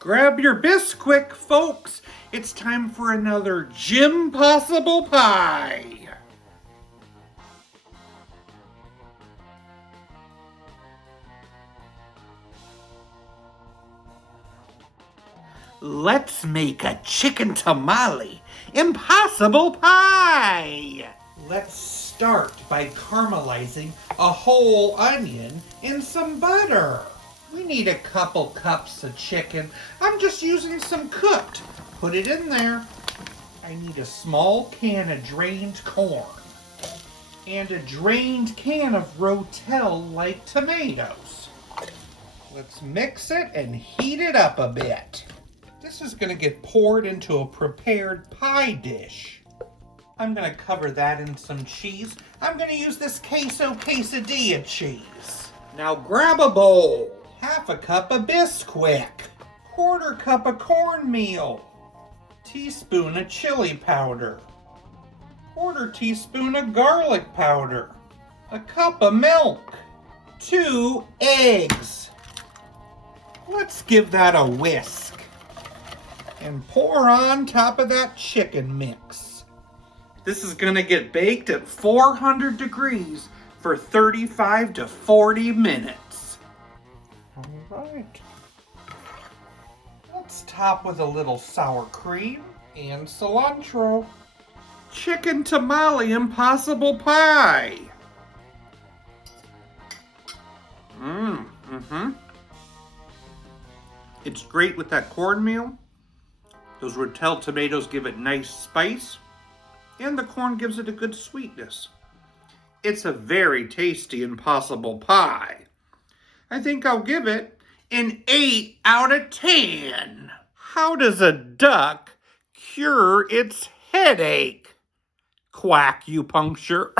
Grab your Bisquick, folks. It's time for another JimPossible Pie. Let's make a chicken tamale impossible pie. Let's start by caramelizing a whole onion in some butter. We need a couple cups of chicken. I'm just using some cooked. Put it in there. I need a small can of drained corn and a drained can of rotel like tomatoes. Let's mix it and heat it up a bit. This is going to get poured into a prepared pie dish. I'm going to cover that in some cheese. I'm going to use this quesadilla cheese. Now grab a bowl. Half a cup of Bisquick. Quarter cup of cornmeal. Teaspoon of chili powder. Quarter teaspoon of garlic powder. A cup of milk. 2 eggs. Let's give that a whisk. And pour on top of that chicken mix. This is going to get baked at 400 degrees for 35 to 40 minutes. All right. Let's top with a little sour cream and cilantro. Chicken Tamale Impossible Pie. It's great with that cornmeal. Those rotel tomatoes give it nice spice, and the corn gives it a good sweetness. It's a very tasty impossible pie. I think I'll give it an 8 out of 10. How does a duck cure its headache? Quack, you puncture.